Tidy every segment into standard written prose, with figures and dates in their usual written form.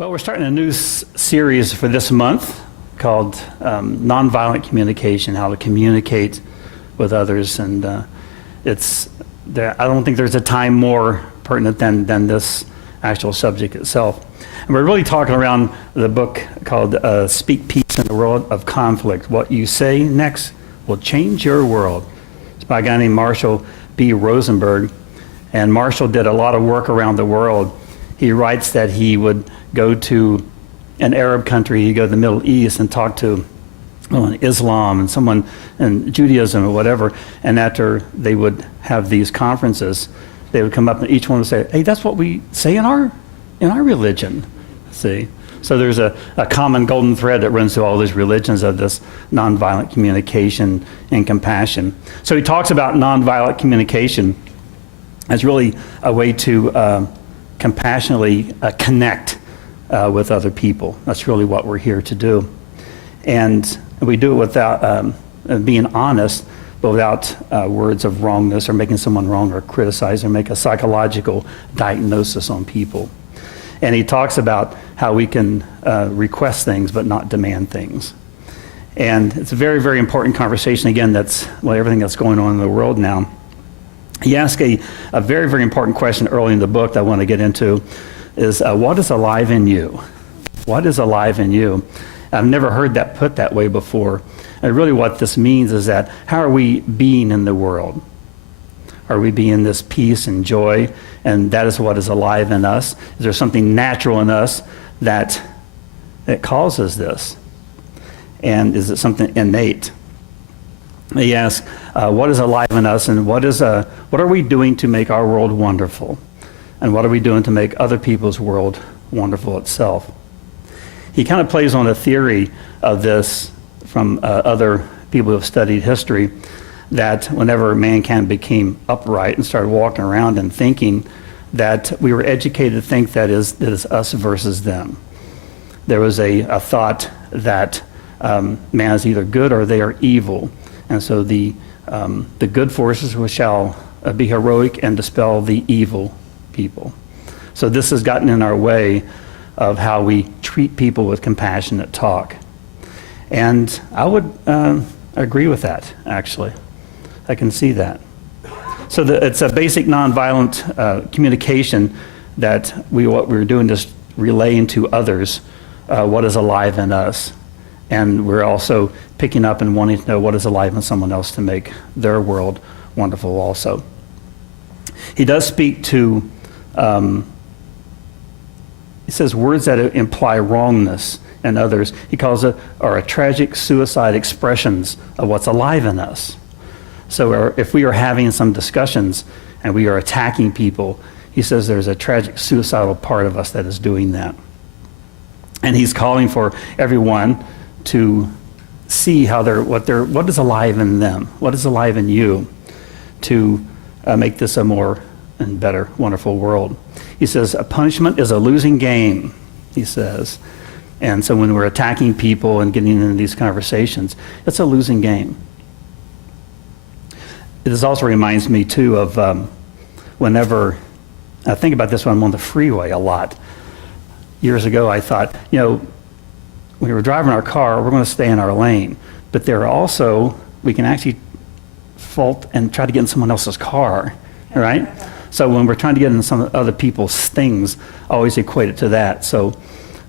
Well, we're starting a new series for this month called Nonviolent Communication, how to communicate with others. And I don't think there's a time more pertinent than this actual subject itself. And we're really talking around the book called Speak Peace in the World of Conflict. What you say next will change your world. It's by a guy named Marshall B. Rosenberg. And Marshall did a lot of work around the world. He writes that he would go to an Arab country, he'd go to the Middle East and talk to Islam and someone in Judaism or whatever, and after they would have these conferences, they would come up and each one would say, hey, that's what we say in our religion, see? So there's a common golden thread that runs through all these religions of this nonviolent communication and compassion. So he talks about nonviolent communication as really a way to compassionately connect with other people. That's really what we're here to do. And we do it without being honest, but without words of wrongness or making someone wrong or criticize or make a psychological diagnosis on people. And he talks about how we can request things but not demand things. And it's a very, very important conversation. Again, that's everything that's going on in the world now. He asked a very, very important question early in the book that I want to get into is, what is alive in you? What is alive in you? I've never heard that put that way before. And really what this means is that how are we being in the world? Are we being this peace and joy? And that is what is alive in us. Is there something natural in us that causes this? And is it something innate? He asks, what is alive in us, and what are we doing to make our world wonderful? And what are we doing to make other people's world wonderful itself? He kind of plays on a theory of this from other people who have studied history, that whenever mankind became upright and started walking around and thinking, that we were educated to think that is us versus them. There was a thought that man is either good or they are evil. And so the good forces shall be heroic and dispel the evil people. So this has gotten in our way of how we treat people with compassionate talk. And I would agree with that, actually. I can see that. So it's a basic nonviolent communication that what we're doing is relaying to others what is alive in us. And we're also picking up and wanting to know what is alive in someone else to make their world wonderful also. He does speak to, he says words that imply wrongness in others. He calls it, are tragic suicide expressions of what's alive in us. So if we are having some discussions and we are attacking people, he says there's a tragic suicidal part of us that is doing that. And he's calling for everyone to see how what is alive in them, what is alive in you, to make this a more and better, wonderful world. He says a punishment is a losing game, he says. And so when we're attacking people and getting into these conversations, it's a losing game. This also reminds me too of whenever I think about this when I'm on the freeway a lot. Years ago I thought, when we were driving our car, we're going to stay in our lane. But there are also, we can actually fault and try to get in someone else's car, right? So when we're trying to get in some other people's things, I always equate it to that. So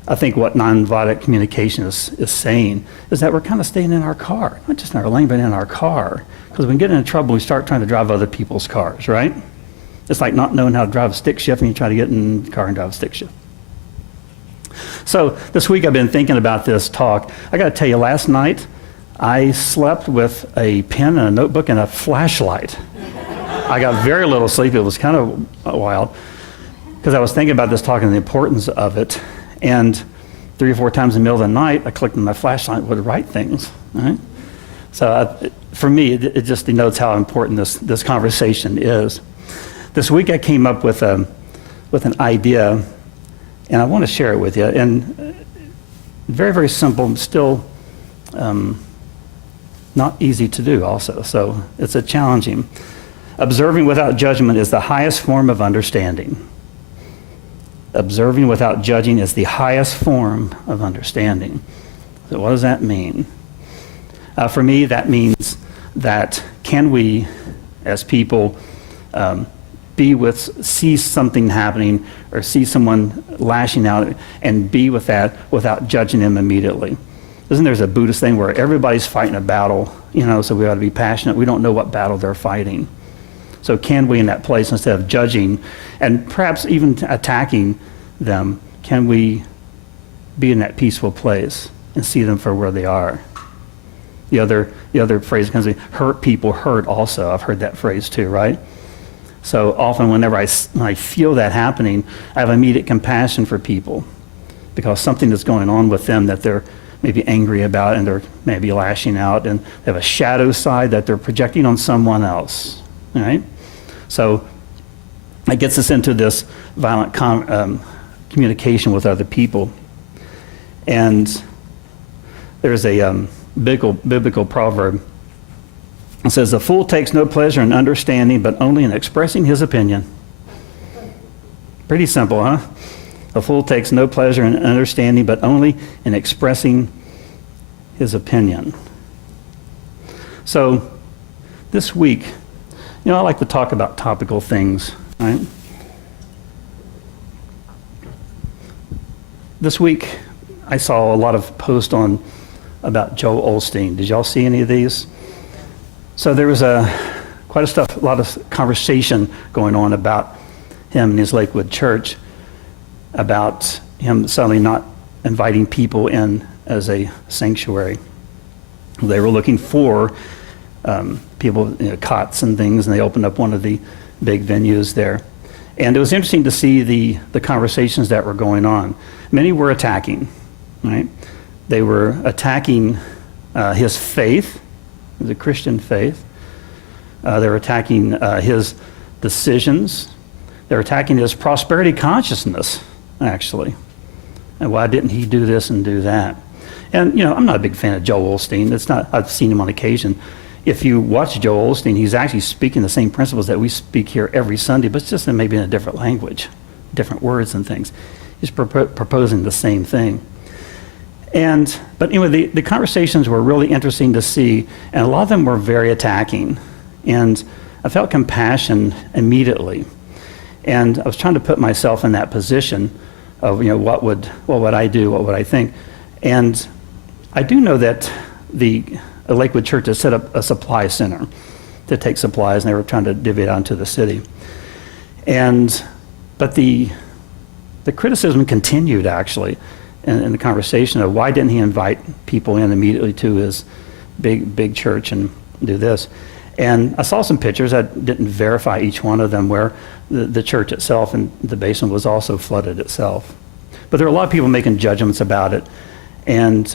I think what nonviolent communication is saying is that we're kind of staying in our car, not just in our lane, but in our car. Because when we get into trouble, we start trying to drive other people's cars, right? It's like not knowing how to drive a stick shift and you try to get in the car and drive a stick shift. So this week I've been thinking about this talk. I got to tell you, last night I slept with a pen and a notebook and a flashlight. I got very little sleep. It was kind of wild because I was thinking about this talk and the importance of it. And 3 or 4 times in the middle of the night, I clicked on my flashlight would write things. Right? So for me, it just denotes how important this conversation is. This week I came up with an idea, and I want to share it with you. And very, very simple, still not easy to do also. So it's a challenging. Observing without judgment is the highest form of understanding. Observing without judging is the highest form of understanding. So what does that mean? For me, that means that can we, as people, see something happening or see someone lashing out and be with that without judging them immediately? Isn't there a Buddhist thing where everybody's fighting a battle, so we ought to be passionate. We don't know what battle they're fighting. So can we, in that place, instead of judging and perhaps even attacking them, can we be in that peaceful place and see them for where they are? The other phrase comes in, hurt people hurt also. I've heard that phrase too, right? So often whenever when I feel that happening, I have immediate compassion for people because something is going on with them that they're maybe angry about and they're maybe lashing out, and they have a shadow side that they're projecting on someone else, right? So it gets us into this violent communication with other people. And there's a biblical proverb. It says, "The fool takes no pleasure in understanding, but only in expressing his opinion." Pretty simple, huh? A fool takes no pleasure in understanding, but only in expressing his opinion. So this week, I like to talk about topical things, right? This week, I saw a lot of posts about Joel Osteen. Did y'all see any of these? So there was quite a lot of conversation going on about him and his Lakewood church, about him suddenly not inviting people in as a sanctuary. They were looking for people, cots and things, and they opened up one of the big venues there. And it was interesting to see the conversations that were going on. Many were attacking, right? They were attacking his faith, the Christian faith. They were attacking his decisions. They were attacking his prosperity consciousness, actually. And why didn't he do this and do that? And, I'm not a big fan of Joel Osteen. I've seen him on occasion. If you watch Joel Osteen, he's actually speaking the same principles that we speak here every Sunday, but it's just maybe in a different language, different words and things. He's proposing the same thing. But anyway, the conversations were really interesting to see, and a lot of them were very attacking. And I felt compassion immediately. And I was trying to put myself in that position of, what would I do? What would I think? And I do know that the Lakewood Church has set up a supply center to take supplies, and they were trying to divvy it out into the city. But the criticism continued, actually, in the conversation of why didn't he invite people in immediately to his big church and do this. And I saw some pictures. I didn't verify each one of them where the church itself and the basement was also flooded itself. But there were a lot of people making judgments about it, and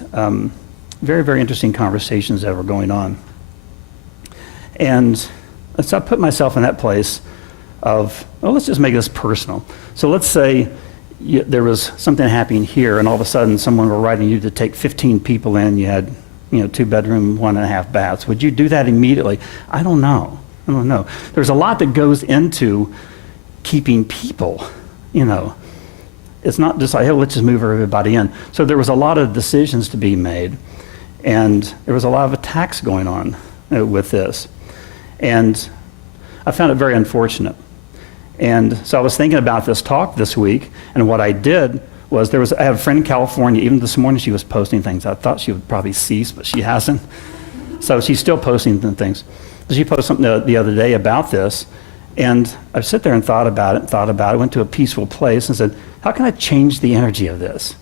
very, very interesting conversations that were going on. And so I put myself in that place of, let's just make this personal. So let's say there was something happening here, and all of a sudden someone were writing you to take 15 people in. You had 2-bedroom, 1.5 baths. Would you do that immediately? I don't know. There's a lot that goes into keeping people, It's not just like, hey, let's just move everybody in. So there was a lot of decisions to be made, and there was a lot of attacks going on with this. And I found it very unfortunate. And so I was thinking about this talk this week, and what I did was I have a friend in California. Even this morning she was posting things. I thought she would probably cease, but she hasn't. So she's still posting things. She posted something the other day about this, and I sit there and thought about it, went to a peaceful place and said, how can I change the energy of this?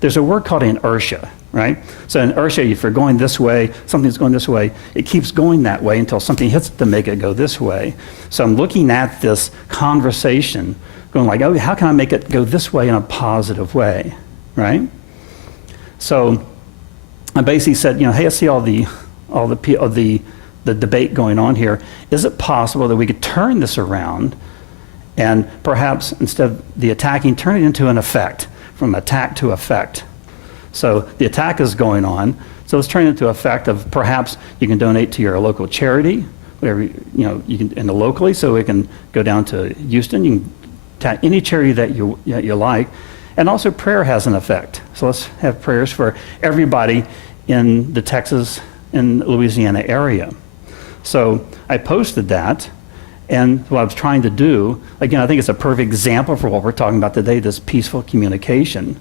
There's a word called inertia, right? So inertia, if you're going this way, something's going this way, it keeps going that way until something hits to make it go this way. So I'm looking at this conversation going like, how can I make it go this way in a positive way, right? So I basically said, hey, I see all the debate going on here. Is it possible that we could turn this around and perhaps instead of the attacking, turn it into an effect, from attack to effect? So the attack is going on, so let's turn it into effect of perhaps you can donate to your local charity, whatever, you can, and locally, so it can go down to Houston, you can any charity that you like. And also prayer has an effect. So let's have prayers for everybody in the Texas and Louisiana area. So I posted that, and what I was trying to do, again, I think it's a perfect example for what we're talking about today, this peaceful communication.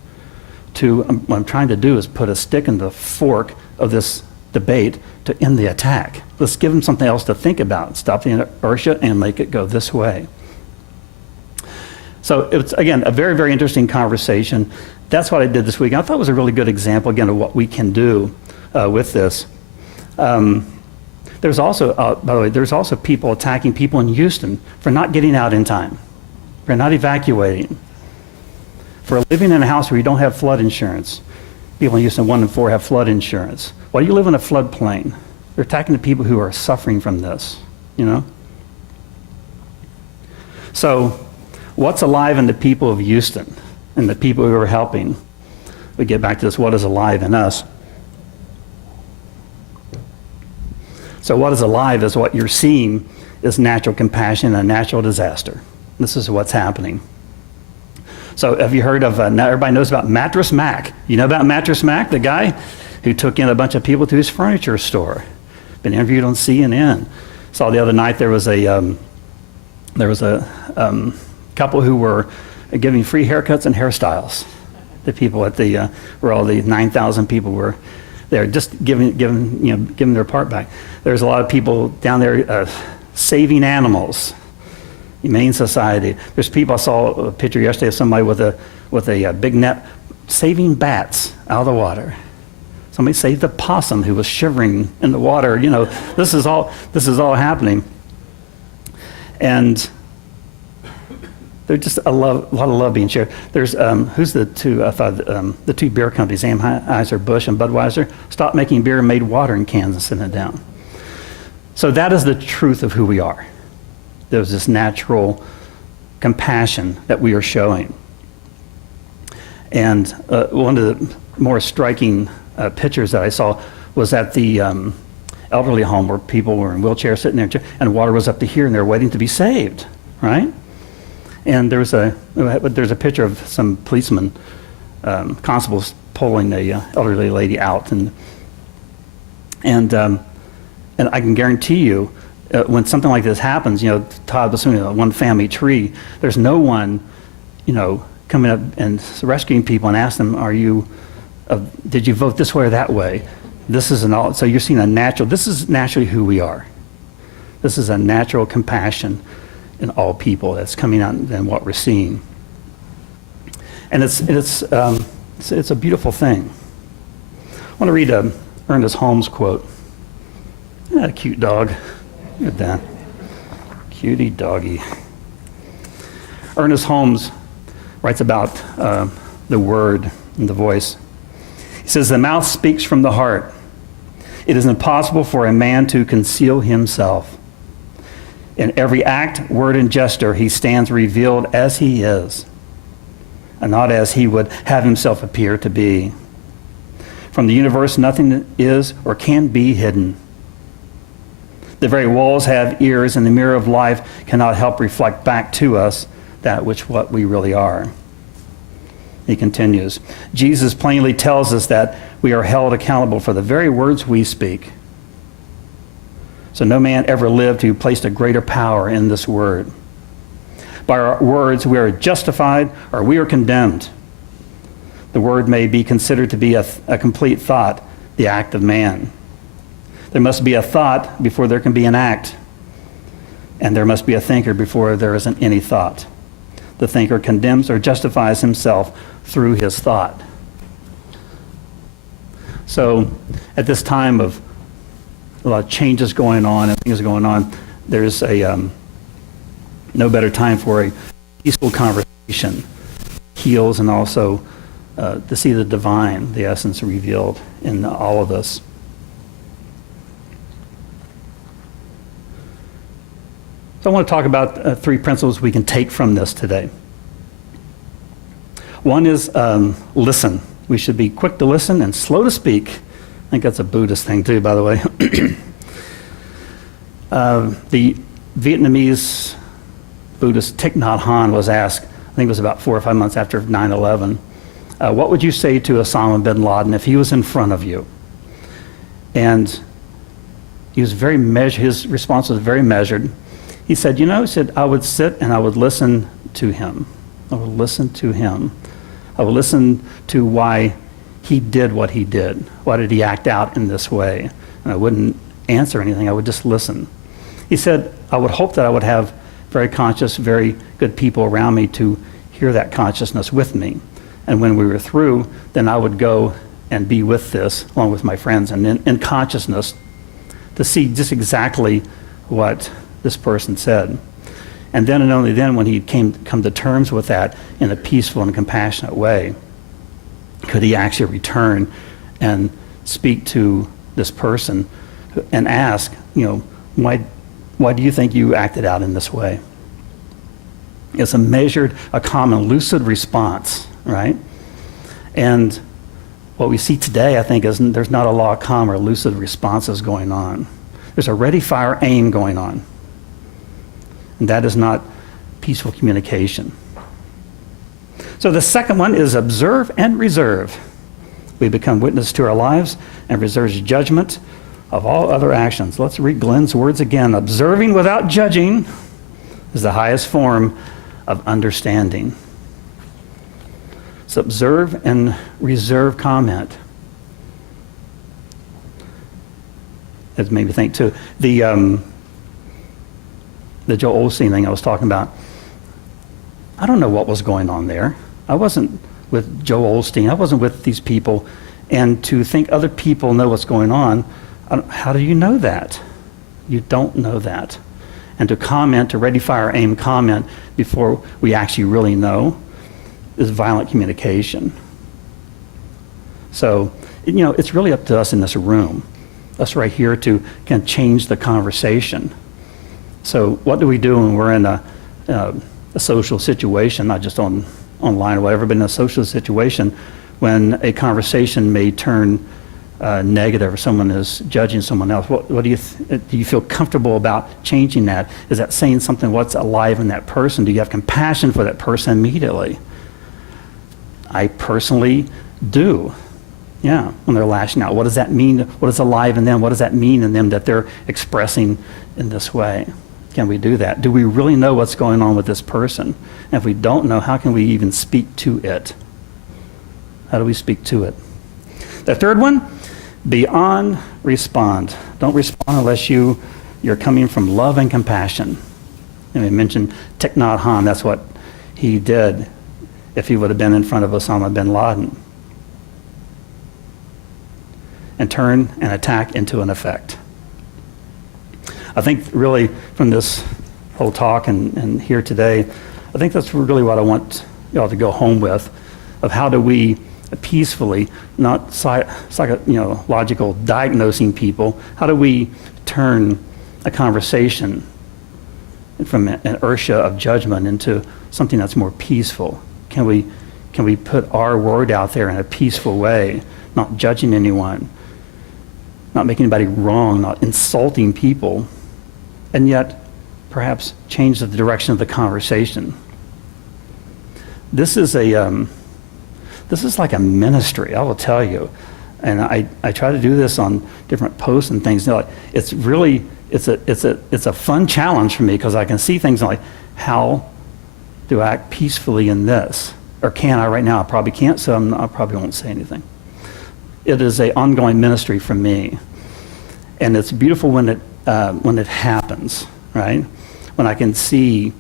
What I'm trying to do is put a stick in the fork of this debate to end the attack. Let's give them something else to think about. Stop the inertia and make it go this way. So it's, again, a very, very interesting conversation. That's what I did this week. I thought it was a really good example, again, of what we can do with this. There's also, by the way, there's also people attacking people in Houston for not getting out in time, for not evacuating, for living in a house where you don't have flood insurance. People in Houston, 1 in 4 have flood insurance. Why do you live in a floodplain? They're attacking the people who are suffering from this, you know? So what's alive in the people of Houston and the people who are helping? We get back to this, what is alive in us? So what is alive is what you're seeing is natural compassion and a natural disaster. This is what's happening. So have you heard of, now everybody knows about Mattress Mac. You know about Mattress Mac, the guy who took in a bunch of people to his furniture store? Been interviewed on CNN. Saw the other night there was a couple who were giving free haircuts and hairstyles. The people at the, where all the 9,000 people were there, just giving their part back. There's a lot of people down there saving animals. Humane Society. There's people, I saw a picture yesterday of somebody with a big net saving bats out of the water. Somebody saved the possum who was shivering in the water. You know, this is all happening. And there's just a lot of love being shared. There's who's the two? I thought the two beer companies, Anheuser-Busch and Budweiser, stopped making beer and made water in cans and sent it down. So that is the truth of who we are. There's this natural compassion that we are showing. And one of the more striking pictures that I saw was at the elderly home where people were in wheelchairs sitting there and water was up to here and they're waiting to be saved, right? And there's a picture of some policemen, constables pulling a elderly lady out, and I can guarantee you, when something like this happens, you know, Todd was saying, one family tree, there's no one, you know, coming up and rescuing people and asking them, did you vote this way or that way? This is so you're seeing this is naturally who we are. This is a natural compassion in all people that's coming out in what we're seeing. And it's a beautiful thing. I want to read Ernest Holmes' quote. Yeah, cute dog. Look at that. Cutie doggy. Ernest Holmes writes about the word and the voice. He says, the mouth speaks from the heart. It is impossible for a man to conceal himself. In every act, word, and gesture, he stands revealed as he is, and not as he would have himself appear to be. From the universe, nothing is or can be hidden. The very walls have ears, and the mirror of life cannot help reflect back to us what we really are. He continues, Jesus plainly tells us that we are held accountable for the very words we speak. So no man ever lived who placed a greater power in this word. By our words, we are justified or we are condemned. The word may be considered to be a complete thought, the act of man. There must be a thought before there can be an act. And there must be a thinker before there isn't any thought. The thinker condemns or justifies himself through his thought. So at this time of a lot of changes going on and things going on, there's no better time for a peaceful conversation, heals, and also to see the divine, the essence revealed in all of this. So I want to talk about 3 principles we can take from this today. One is listen. We should be quick to listen and slow to speak. I think that's a Buddhist thing too, by the way. The Vietnamese Buddhist Thich Nhat Hanh was asked, I think it was about 4 or 5 months after 9/11, what would you say to Osama bin Laden if he was in front of you? And he was very measured. His response was very measured. He said, he said, I would sit and I would listen to him. I would listen to him. I would listen to why he did what he did. Why did he act out in this way? And I wouldn't answer anything. I would just listen. He said, I would hope that I would have very conscious, very good people around me to hear that consciousness with me. And when we were through, then I would go and be with this, along with my friends, and in consciousness, to see just exactly what this person said. And then and only then, when he come to terms with that in a peaceful and compassionate way, could he actually return and speak to this person and ask, why do you think you acted out in this way? It's a measured, a common, lucid response, right? And what we see today, I think, is there's not a lot of calm or lucid responses going on. There's a ready, fire, aim going on. And that is not peaceful communication. So the second one is observe and reserve. We become witness to our lives and reserves judgment of all other actions. Let's read Glenn's words again. Observing without judging is the highest form of understanding. So observe and reserve comment. It made me think too. The Joel Osteen thing I was talking about, I don't know what was going on there. I wasn't with Joel Osteen. I wasn't with these people. And to think other people know what's going on, how do you know that? You don't know that. And to comment, to ready, fire, aim comment before we actually really know is violent communication. So, it's really up to us in this room, us right here, to kind of change the conversation. So what do we do when we're in a social situation, not just online or whatever, but in a social situation when a conversation may turn negative or someone is judging someone else? What do you feel comfortable about changing that? Is that saying something what's alive in that person? Do you have compassion for that person immediately? I personally do. Yeah, when they're lashing out. What does that mean? What is alive in them? What does that mean in them that they're expressing in this way? Can we do that? Do we really know what's going on with this person? And if we don't know, how can we even speak to it? How do we speak to it? The third one, beyond respond. Don't respond unless you're coming from love and compassion. And we mentioned Thich Nhat Hanh. That's what he did if he would have been in front of Osama bin Laden. And turn an attack into an effect. I think really from this whole talk and here today, I think that's really what I want y'all to go home with, of how do we peacefully, not logical diagnosing people, how do we turn a conversation from an inertia of judgment into something that's more peaceful? Can we put our word out there in a peaceful way, not judging anyone, not making anybody wrong, not insulting people, and yet perhaps change the direction of the conversation? This is like a ministry, I will tell you. And I try to do this on different posts and things. It's a fun challenge for me, because I can see things like, how do I act peacefully in this? Or can I right now? I probably can't, so I probably won't say anything. It is an ongoing ministry for me. And it's beautiful when it happens, right? When I can see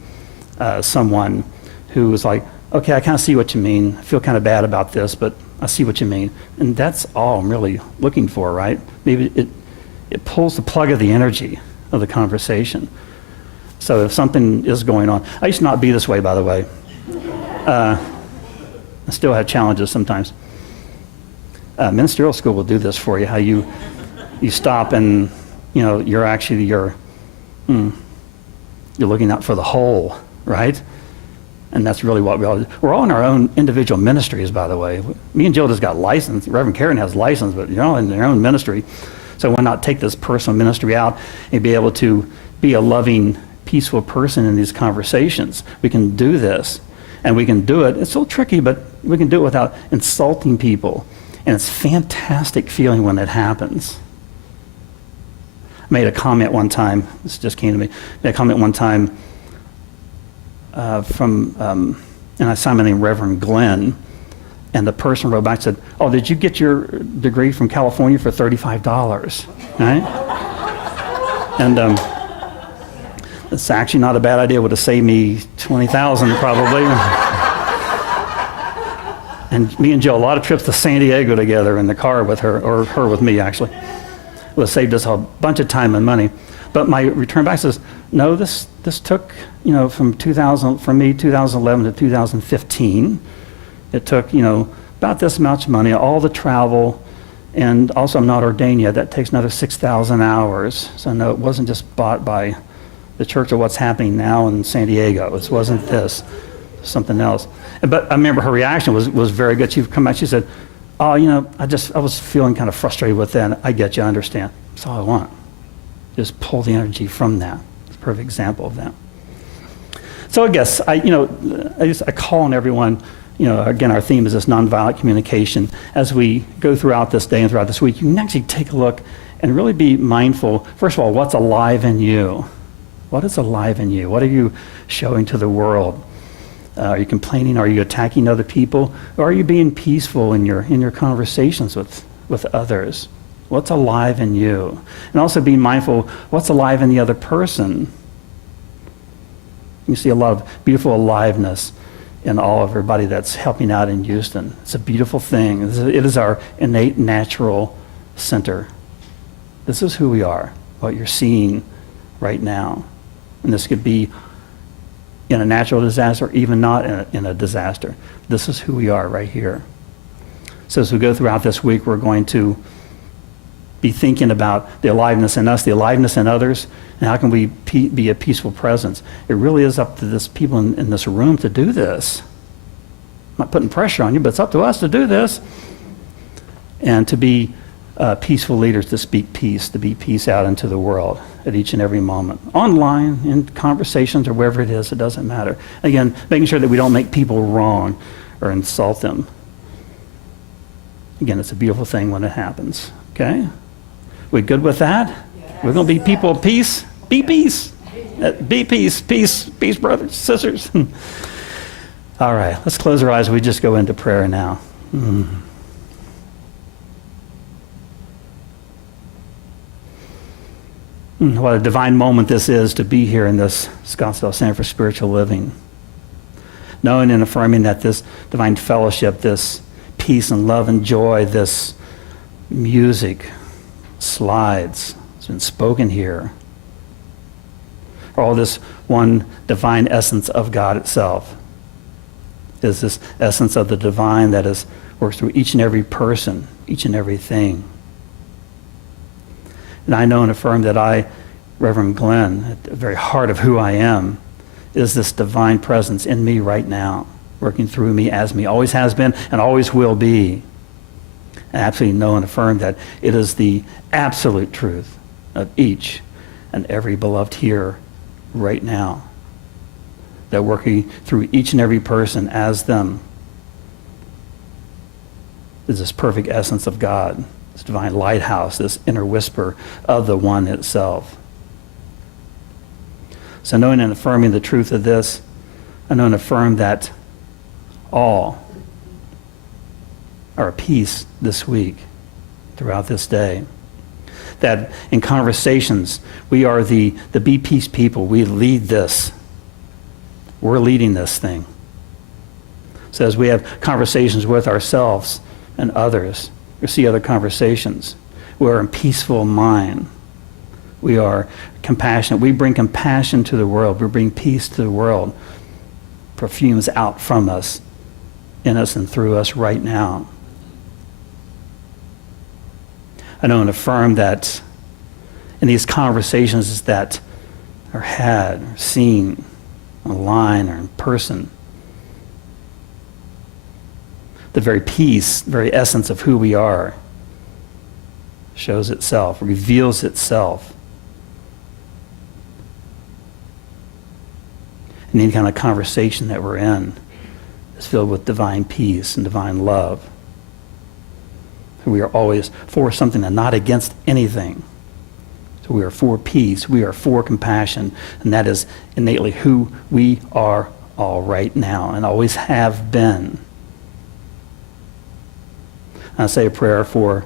someone who is like, okay, I kind of see what you mean. I feel kind of bad about this, but I see what you mean. And that's all I'm really looking for, right? Maybe it pulls the plug of the energy of the conversation. So if something is going on, I used to not be this way, by the way. I still have challenges sometimes. Ministerial school will do this for you, how you stop and, you're looking out for the whole, right? And that's really what we all do. We're all in our own individual ministries, by the way. Me and Jill just got licensed. Reverend Karen has license, but you're all in their own ministry. So why not take this personal ministry out and be able to be a loving peaceful person in these conversations. We can do this, and we can do it. It's a little tricky, but we can do it without insulting people. And it's a fantastic feeling when it happens. I made a comment one time, this just came to me, made a comment one time from an assignment named Rev Glenn, and the person wrote back and said, "Oh, did you get your degree from California for $35? Right? And it's actually not a bad idea. It would have saved me $20,000 probably. And me and Jill, a lot of trips to San Diego together in the car with her, or her with me actually. It would have saved us a bunch of time and money. But my return back says, no, this took, from 2011 to 2015. It took, about this much money, all the travel, and also I'm not ordained yet. That takes another 6,000 hours. So no, it wasn't just bought by the church of what's happening now in San Diego. It wasn't this, something else. But I remember her reaction was very good. She come back, she said, "Oh, I was feeling kind of frustrated with that. I get you, I understand. That's all I want. Just pull the energy from that." It's a perfect example of that. So I guess I call on everyone. Again, our theme is this nonviolent communication. As we go throughout this day and throughout this week, you can actually take a look and really be mindful. First of all, what's alive in you? What is alive in you? What are you showing to the world? Are you complaining? Are you attacking other people? Or are you being peaceful in your conversations with others? What's alive in you? And also being mindful, what's alive in the other person? You see a lot of beautiful aliveness in all of everybody that's helping out in Houston. It's a beautiful thing. It is our innate natural center. This is who we are, what you're seeing right now. And this could be in a natural disaster, even not in a disaster. This is who we are right here. So as we go throughout this week, we're going to be thinking about the aliveness in us, the aliveness in others, and how can we be a peaceful presence. It really is up to this people in this room to do this. I'm not putting pressure on you, but it's up to us to do this. And to be peaceful leaders, to speak peace, to be peace out into the world at each and every moment. Online, in conversations, or wherever it is, it doesn't matter. Again, making sure that we don't make people wrong or insult them. Again, it's a beautiful thing when it happens. Okay? We good with that? Yes. We're going to be people of peace? Be peace. Be peace. Peace, peace, brothers, sisters. All right, let's close our eyes. We just go into prayer now. What a divine moment this is to be here in this Scottsdale Center for Spiritual Living. Knowing and affirming that this divine fellowship, this peace and love and joy, this music, slides, it's been spoken here. All this one divine essence of God itself is this essence of the divine that works through each and every person, each and everything. And I know and affirm that Reverend Glenn, at the very heart of who I am, is this divine presence in me right now, working through me, as me, always has been and always will be. I absolutely know and affirm that it is the absolute truth of each and every beloved here right now, that working through each and every person as them is this perfect essence of God, this divine lighthouse, this inner whisper of the one itself. So knowing and affirming the truth of this, I know and affirm that all are at peace this week, throughout this day. That in conversations, we are the be peace people. We lead this. We're leading this thing. So as we have conversations with ourselves and others, we see other conversations, we're in peaceful mind. We are compassionate. We bring compassion to the world. We bring peace to the world. Perfumes out from us, in us and through us right now. I know and affirm that in these conversations that are had, or seen online or in person, the very peace, very essence of who we are shows itself, reveals itself. and any kind of conversation that we're in is filled with divine peace and divine love. We are always for something and not against anything. So we are for peace, we are for compassion, and that is innately who we are all right now and always have been. I say a prayer for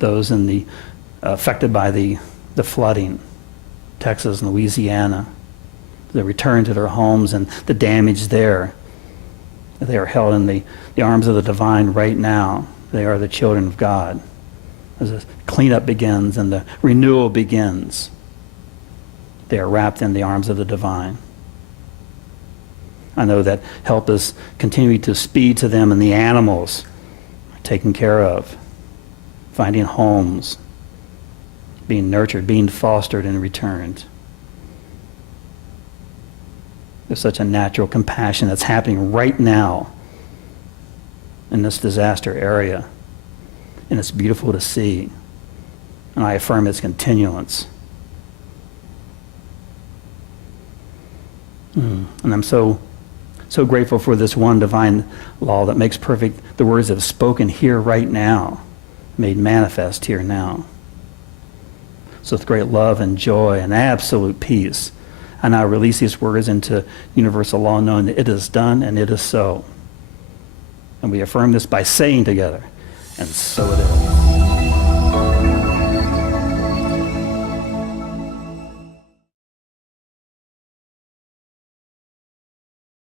those in the affected by the flooding, Texas and Louisiana, the return to their homes and the damage there. They are held in the arms of the divine right now. They are the children of God. As the cleanup begins and the renewal begins, they are wrapped in the arms of the divine. I know that help is continuing to speed to them, and the animals are taken care of, finding homes, being nurtured, being fostered and returned. There's such a natural compassion that's happening right now in this disaster area. And it's beautiful to see. And I affirm its continuance. And I'm so grateful for this one divine law that makes perfect the words that are spoken here right now, made manifest here now. So with great love and joy and absolute peace, I now release these words into universal law, knowing that it is done and it is so. And we affirm this by saying together, and so it is.